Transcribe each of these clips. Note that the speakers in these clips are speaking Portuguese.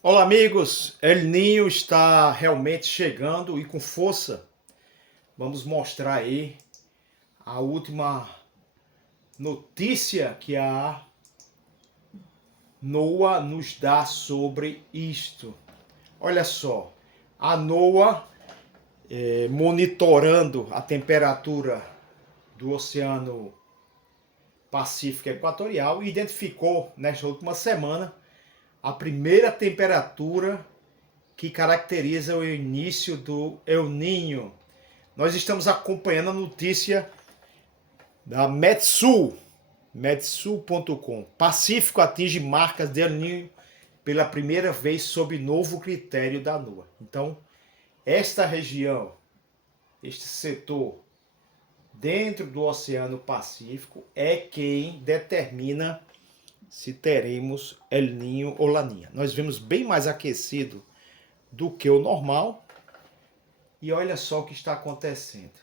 Olá, amigos! El Ninho está realmente chegando e com força. Vamos mostrar aí a última notícia que a NOAA nos dá sobre isto. Olha só, a NOAA monitorando a temperatura do Oceano Pacífico Equatorial identificou nesta última semana a primeira temperatura que caracteriza o início do El Ninho. Nós estamos acompanhando a notícia da Metsul.com. Pacífico atinge marcas de El Niño pela primeira vez sob novo critério da NOAA. Então, esta região, este setor dentro do Oceano Pacífico é quem determina se teremos El Niño ou Laninha. Nós vemos bem mais aquecido do que o normal. E olha só o que está acontecendo.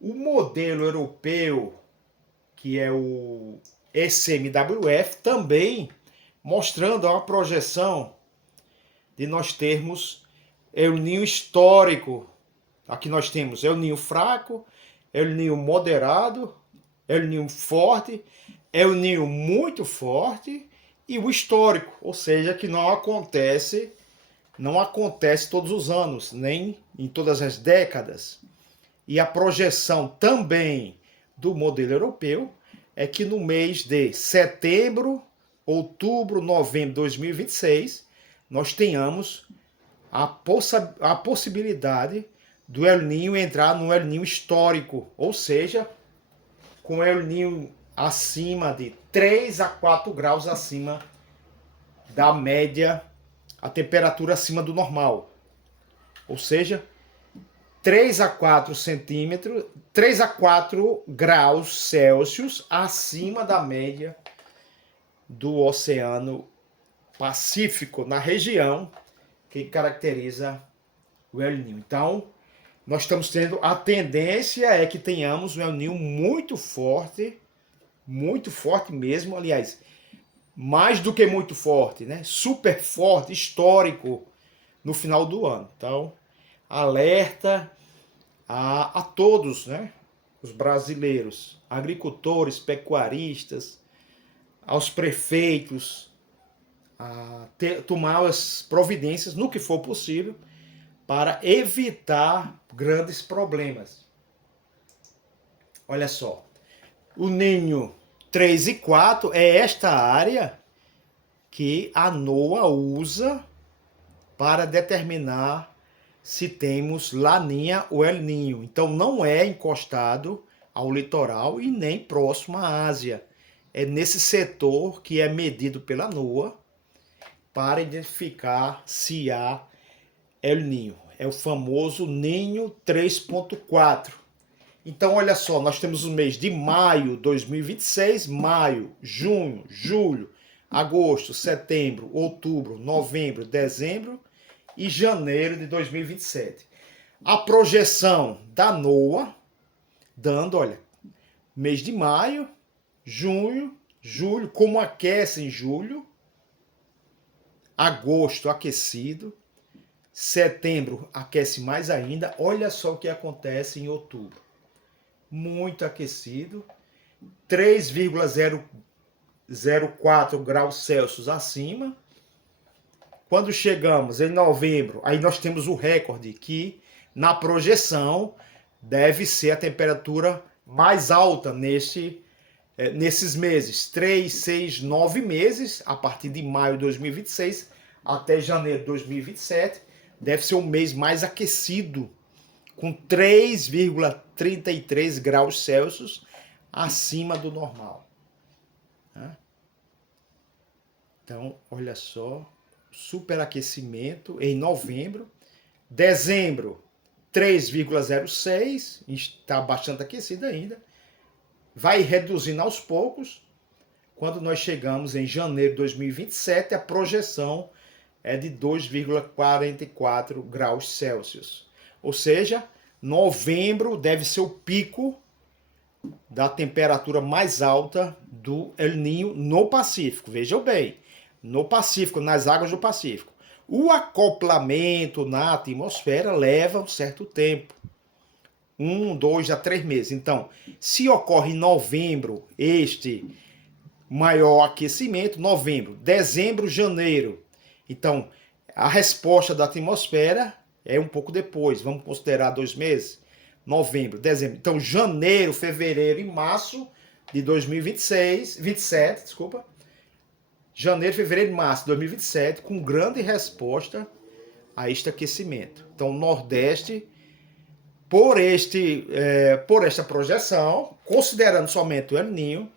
O modelo europeu, que é o ECMWF, também mostrando uma projeção de nós termos El Niño histórico. Aqui nós temos El Niño fraco, El Niño moderado, El Niño forte, El Niño muito forte e o histórico, ou seja, que não acontece todos os anos, nem em todas as décadas. E a projeção também do modelo europeu é que no mês de setembro, outubro, novembro de 2026, nós tenhamos a possibilidade do El Niño entrar no El Niño histórico, ou seja, com o El Niño acima de 3 a 4 graus acima da média, a temperatura acima do normal. Ou seja, 3 a 4 centímetros, 3 a 4 graus Celsius acima da média do Oceano Pacífico, na região que caracteriza o El Niño. Então, nós estamos tendo, a tendência é que tenhamos um El Niño muito forte mesmo, aliás, mais do que muito forte, né? Super forte, histórico, no final do ano. Então, alerta a todos, né? Os brasileiros, agricultores, pecuaristas, aos prefeitos, a tomar as providências no que for possível para evitar grandes problemas. Olha só, o Ninho 3 e 4 é esta área que a NOAA usa para determinar se temos Laninha ou El Niño. Então não é encostado ao litoral e nem próximo à Ásia. É nesse setor que é medido pela NOAA para identificar se há El Niño. É o famoso Ninho 3.4. Então, olha só, nós temos o mês de maio de 2026, maio, junho, julho, agosto, setembro, outubro, novembro, dezembro e janeiro de 2027. A projeção da NOAA, dando, olha, mês de maio, junho, julho, como aquece em julho, agosto aquecido, setembro aquece mais ainda, olha só o que acontece em outubro. Muito aquecido, 3,04 graus Celsius acima. Quando chegamos em novembro, aí nós temos o recorde que na projeção deve ser a temperatura mais alta nesses meses, 3, 6, 9 meses, a partir de maio de 2026 até janeiro de 2027, deve ser o mês mais aquecido, com 3,33 graus Celsius acima do normal. Então, olha só, superaquecimento em novembro. Dezembro, 3,06, está bastante aquecido ainda. Vai reduzindo aos poucos. Quando nós chegamos em janeiro de 2027, a projeção é de 2,44 graus Celsius. Ou seja, novembro deve ser o pico da temperatura mais alta do El Niño no Pacífico. Vejam bem, no Pacífico, nas águas do Pacífico. O acoplamento na atmosfera leva um certo tempo. 1, 2 a 3 meses. Então, se ocorre em novembro este maior aquecimento, novembro, dezembro, janeiro. Então, a resposta da atmosfera é um pouco depois. Vamos considerar 2 meses? Novembro, dezembro. Então, janeiro, fevereiro e março de 27, desculpa. Janeiro, fevereiro e março de 2027, com grande resposta a este aquecimento. Então, o Nordeste, por esta projeção, considerando somente o El Niño,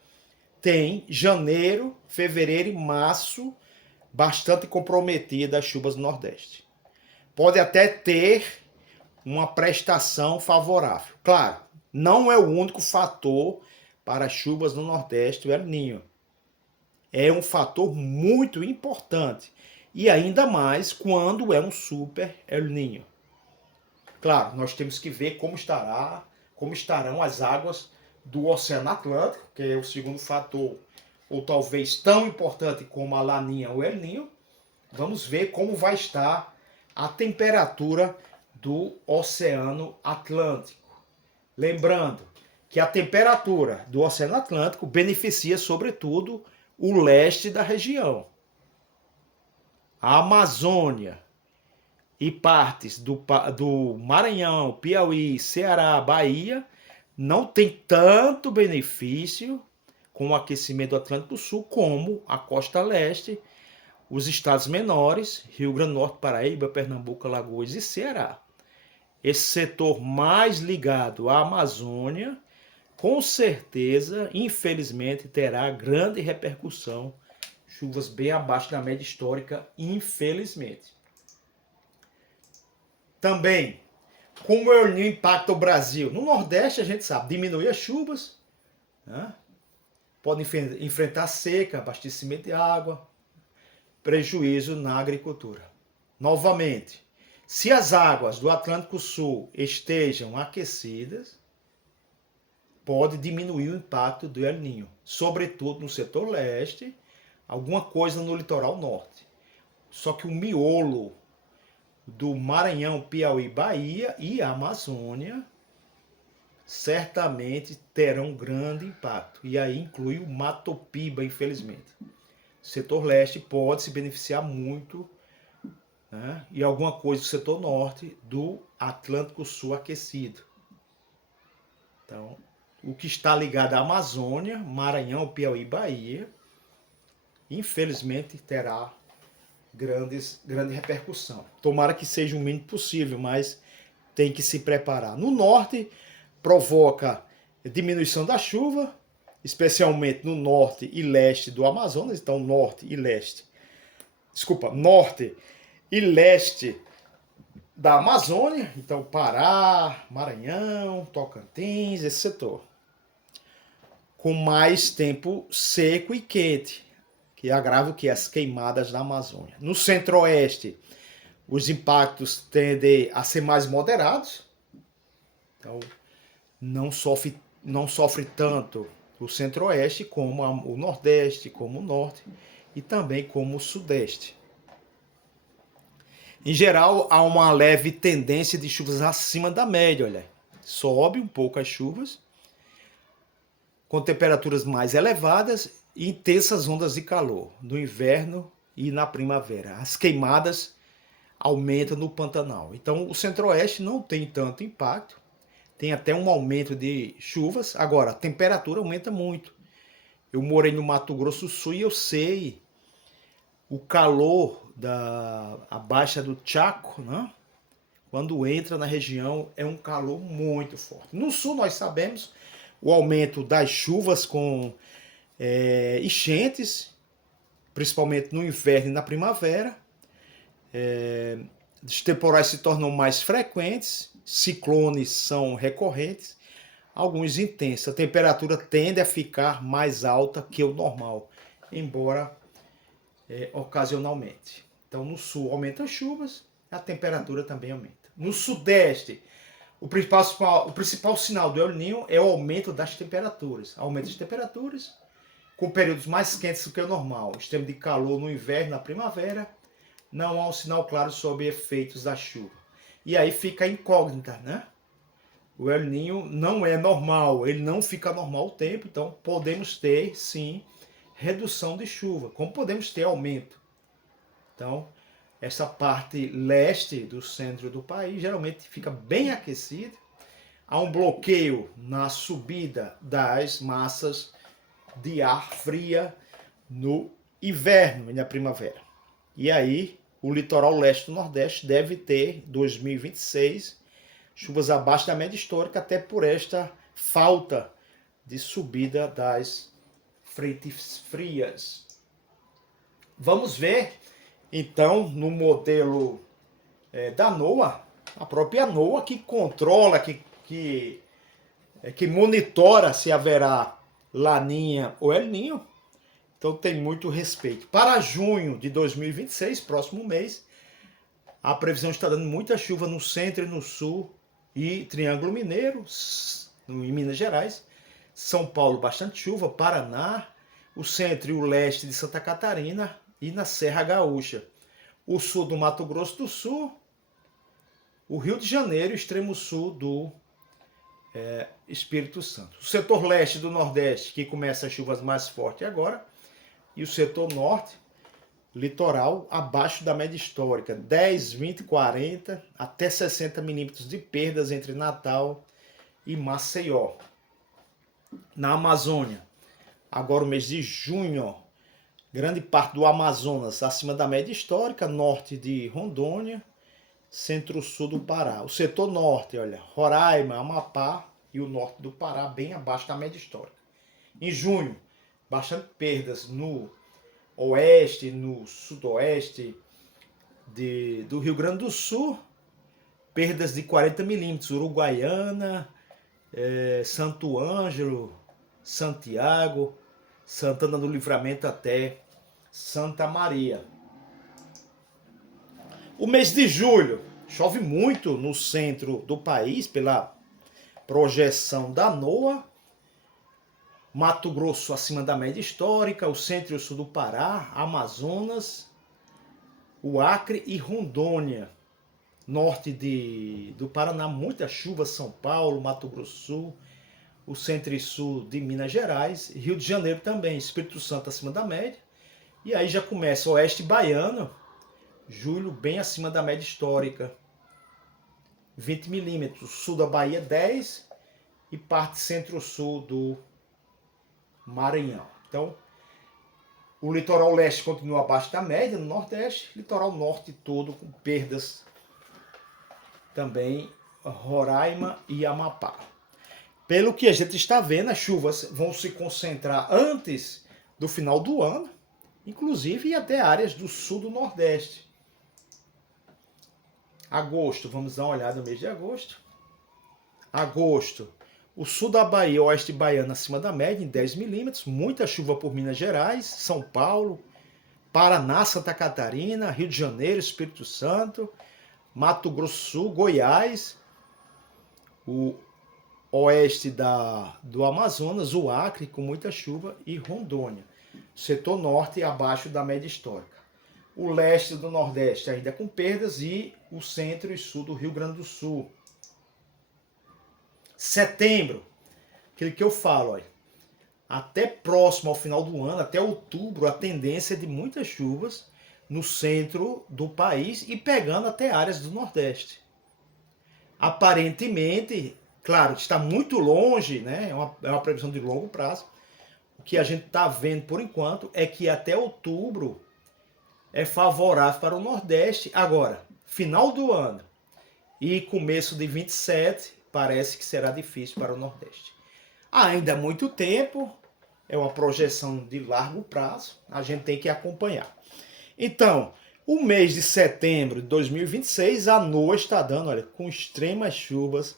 tem janeiro, fevereiro e março bastante comprometidas as chuvas no Nordeste. Pode até ter uma prestação favorável. Claro, não é o único fator para as chuvas no Nordeste, o El Niño. É um fator muito importante. E ainda mais quando é um super El Niño. Claro, nós temos que ver como estarão as águas do Oceano Atlântico, que é o segundo fator, ou talvez tão importante como a Laninha ou El Niño. Vamos ver como vai estar a temperatura do Oceano Atlântico. Lembrando que a temperatura do Oceano Atlântico beneficia, sobretudo, o leste da região. A Amazônia e partes do Maranhão, Piauí, Ceará, Bahia não tem tanto benefício com o aquecimento do Atlântico Sul como a costa leste, os estados menores, Rio Grande do Norte, Paraíba, Pernambuco, Alagoas e Ceará. Esse setor mais ligado à Amazônia, com certeza, infelizmente, terá grande repercussão, chuvas bem abaixo da média histórica, infelizmente. Também, como o El Niño impacta o Brasil? No Nordeste, a gente sabe, diminui as chuvas, né? Pode enfrentar seca, abastecimento de água, prejuízo na agricultura. Novamente, se as águas do Atlântico Sul estejam aquecidas, pode diminuir o impacto do El Niño, sobretudo no setor leste, alguma coisa no litoral norte. Só que o miolo do Maranhão, Piauí, Bahia e Amazônia certamente terão grande impacto. E aí inclui o Mato Piba, infelizmente. O setor leste pode se beneficiar muito, né? E alguma coisa do setor norte do Atlântico Sul aquecido. Então, o que está ligado à Amazônia, Maranhão, Piauí, Bahia, infelizmente terá grande repercussão. Tomara que seja o mínimo possível, mas tem que se preparar. No norte, provoca diminuição da chuva, especialmente no norte e leste do Amazonas. Então, norte e leste da Amazônia. Então, Pará, Maranhão, Tocantins, esse setor. Com mais tempo seco e quente, que agrava o que? As queimadas na Amazônia. No centro-oeste, os impactos tendem a ser mais moderados. Então, não sofre tanto o centro-oeste como o nordeste, como o norte e também como o sudeste. Em geral, há uma leve tendência de chuvas acima da média, olha. Sobe um pouco as chuvas, com temperaturas mais elevadas e intensas ondas de calor no inverno e na primavera. As queimadas aumentam no Pantanal. Então, o centro-oeste não tem tanto impacto, tem até um aumento de chuvas. Agora, a temperatura aumenta muito. Eu morei no Mato Grosso do Sul e eu sei o calor a baixa do Chaco, né? Quando entra na região, é um calor muito forte. No sul, nós sabemos o aumento das chuvas com enchentes, principalmente no inverno e na primavera. Os temporais se tornam mais frequentes, ciclones são recorrentes, alguns intensos. A temperatura tende a ficar mais alta que o normal, embora ocasionalmente. Então, no sul aumenta as chuvas, a temperatura também aumenta. No sudeste, o principal sinal do El Niño é o aumento das temperaturas. Aumento das temperaturas, com períodos mais quentes do que o normal. Extremo de calor no inverno e na primavera, não há um sinal claro sobre efeitos da chuva. E aí fica a incógnita, né? O El Niño não é normal, ele não fica normal o tempo, então podemos ter, sim, redução de chuva, como podemos ter aumento. Então, essa parte leste do centro do país geralmente fica bem aquecida. Há um bloqueio na subida das massas de ar fria no inverno e na primavera. E aí, o litoral leste do Nordeste deve ter, 2026, chuvas abaixo da média histórica, até por esta falta de subida das frentes frias. Vamos ver, então, no modelo da NOAA, a própria NOAA que controla, que monitora se haverá Laninha ou El Niño. Então tem muito respeito. Para junho de 2026, próximo mês, a previsão está dando muita chuva no centro e no sul e Triângulo Mineiro, em Minas Gerais. São Paulo, bastante chuva. Paraná, o centro e o leste de Santa Catarina e na Serra Gaúcha. O sul do Mato Grosso do Sul, o Rio de Janeiro e o extremo sul do Espírito Santo. O setor leste do Nordeste, que começa as chuvas mais fortes agora, e o setor norte, litoral, abaixo da média histórica, 10, 20, 40, até 60 milímetros de perdas entre Natal e Maceió. Na Amazônia, agora o mês de junho, grande parte do Amazonas acima da média histórica, norte de Rondônia, centro-sul do Pará. O setor norte, olha, Roraima, Amapá e o norte do Pará, bem abaixo da média histórica. Em junho, bastante perdas no oeste, no sudoeste do Rio Grande do Sul, perdas de 40 milímetros, Uruguaiana, Santo Ângelo, Santiago, Santana do Livramento até Santa Maria. O mês de julho chove muito no centro do país pela projeção da NOAA. Mato Grosso acima da média histórica, o centro e o sul do Pará, Amazonas, o Acre e Rondônia. Norte do Paraná, muita chuva, São Paulo, Mato Grosso do Sul, o centro e sul de Minas Gerais, Rio de Janeiro também, Espírito Santo acima da média. E aí já começa o oeste baiano, julho bem acima da média histórica, 20 milímetros, sul da Bahia 10 e parte centro-sul do Maranhão. Então, o litoral leste continua abaixo da média no Nordeste, litoral norte todo com perdas também, Roraima e Amapá. Pelo que a gente está vendo, as chuvas vão se concentrar antes do final do ano, inclusive até áreas do sul do Nordeste. Agosto, vamos dar uma olhada no mês de agosto. Agosto, o sul da Bahia, oeste baiano acima da média, em 10 milímetros. Muita chuva por Minas Gerais, São Paulo, Paraná, Santa Catarina, Rio de Janeiro, Espírito Santo, Mato Grosso do Sul, Goiás, o oeste do Amazonas, o Acre, com muita chuva, e Rondônia. Setor norte abaixo da média histórica. O leste do Nordeste ainda com perdas e o centro e sul do Rio Grande do Sul. Setembro, aquele que eu falo, olha, até próximo ao final do ano, até outubro, a tendência é de muitas chuvas no centro do país e pegando até áreas do Nordeste. Aparentemente, claro, está muito longe, né? É uma previsão de longo prazo. O que a gente está vendo por enquanto é que até outubro é favorável para o Nordeste. Agora, final do ano e começo de 27, parece que será difícil para o Nordeste. Ainda há muito tempo, é uma projeção de largo prazo, a gente tem que acompanhar. Então, o mês de setembro de 2026, a NOAA está dando, olha, com extremas chuvas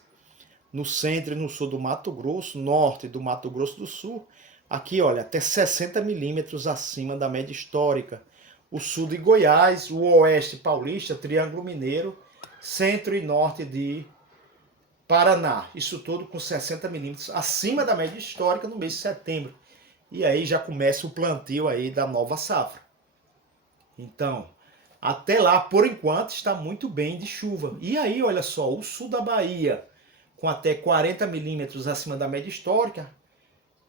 no centro e no sul do Mato Grosso, norte do Mato Grosso do Sul. Aqui, olha, até 60 milímetros acima da média histórica. O sul de Goiás, o oeste paulista, Triângulo Mineiro, centro e norte de Paraná. Isso tudo com 60 milímetros acima da média histórica no mês de setembro. E aí já começa o plantio aí da nova safra. Então, Até lá, por enquanto, está muito bem de chuva. E aí, olha só, o sul da Bahia, com até 40 milímetros acima da média histórica,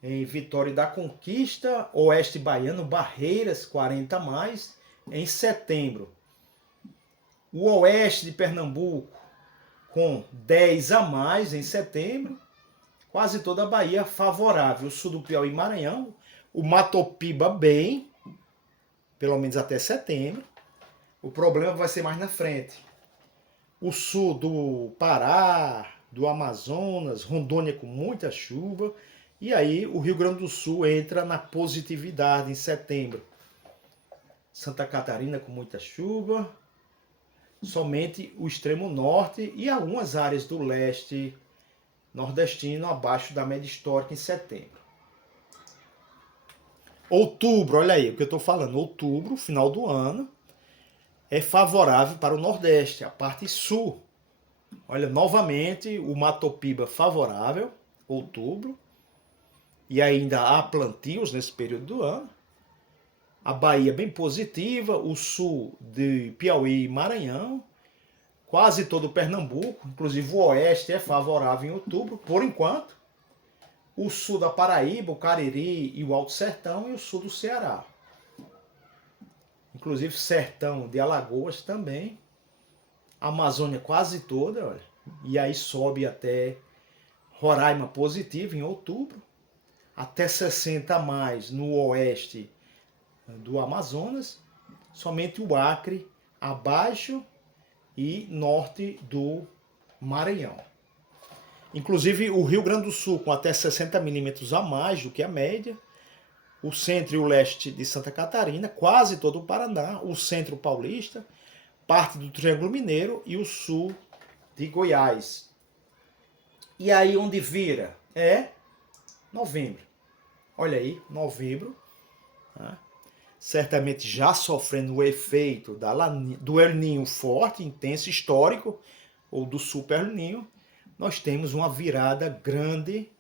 em Vitória da Conquista, oeste baiano, Barreiras, 40 a mais, em setembro. O oeste de Pernambuco, com 10 a mais em setembro. Quase toda a Bahia favorável. O sul do Piauí e Maranhão, o Matopiba bem, pelo menos até setembro. O problema vai ser mais na frente. O sul do Pará, do Amazonas, Rondônia com muita chuva. E aí o Rio Grande do Sul entra na positividade em setembro. Santa Catarina com muita chuva. Somente o extremo norte e algumas áreas do leste nordestino abaixo da média histórica em setembro. Outubro, olha aí o que eu estou falando. Outubro, final do ano, é favorável para o Nordeste, a parte sul. Olha, novamente, o Matopiba favorável, outubro. E ainda há plantios nesse período do ano. A Bahia bem positiva, o sul de Piauí e Maranhão. Quase todo o Pernambuco, inclusive o oeste é favorável em outubro, por enquanto. O sul da Paraíba, o Cariri e o Alto Sertão e o sul do Ceará. Inclusive sertão de Alagoas também. A Amazônia quase toda, olha. E aí sobe até Roraima positivo em outubro. Até 60 a mais no oeste do Amazonas. Somente o Acre abaixo e norte do Maranhão. Inclusive o Rio Grande do Sul com até 60 milímetros a mais do que a média. O centro e o leste de Santa Catarina, quase todo o Paraná, o centro paulista, parte do Triângulo Mineiro e o sul de Goiás. E aí onde vira? É novembro. Olha aí, novembro. Tá? Certamente já sofrendo o efeito do El Niño forte, intenso, histórico, ou do Super El Niño, nós temos uma virada grande.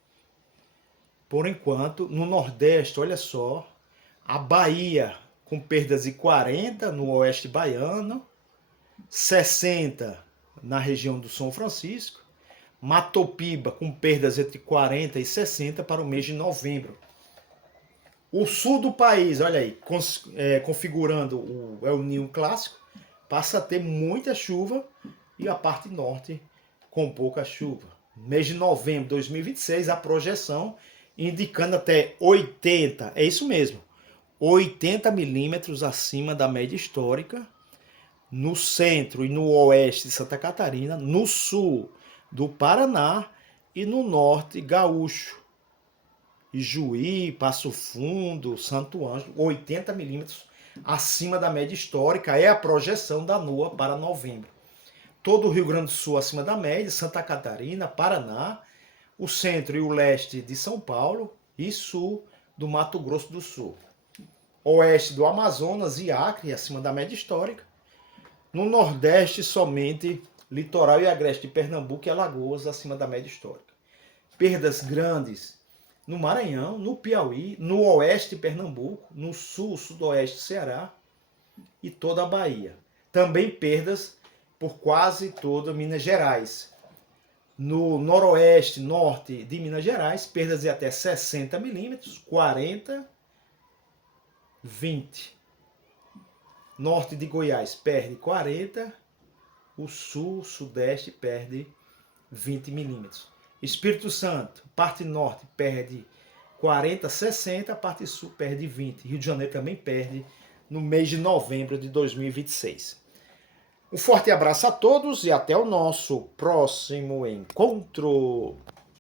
Por enquanto, no Nordeste, olha só, a Bahia com perdas de 40 no oeste baiano, 60 na região do São Francisco, Matopiba com perdas entre 40 e 60 para o mês de novembro. O sul do país, olha aí, configurando o El Niño clássico, passa a ter muita chuva e a parte norte com pouca chuva. Mês de novembro de 2026, a projeção indicando até 80, é isso mesmo, 80 milímetros acima da média histórica, no centro e no oeste de Santa Catarina, no sul do Paraná e no norte gaúcho. Ijuí, Passo Fundo, Santo Ângelo, 80 milímetros acima da média histórica, é a projeção da NOAA para novembro. Todo o Rio Grande do Sul acima da média, Santa Catarina, Paraná, o centro e o leste de São Paulo e sul do Mato Grosso do Sul. Oeste do Amazonas e Acre, acima da média histórica. No Nordeste, somente litoral e agreste de Pernambuco e Alagoas, acima da média histórica. Perdas grandes no Maranhão, no Piauí, no oeste de Pernambuco, no sul, sudoeste do Ceará e toda a Bahia. Também perdas por quase toda Minas Gerais. No noroeste, norte de Minas Gerais, perdas de até 60 milímetros, 40, 20. Norte de Goiás perde 40, o sul, sudeste perde 20 milímetros. Espírito Santo, parte norte perde 40, 60, a parte sul perde 20. Rio de Janeiro também perde no mês de novembro de 2026. Um forte abraço a todos e até o nosso próximo encontro.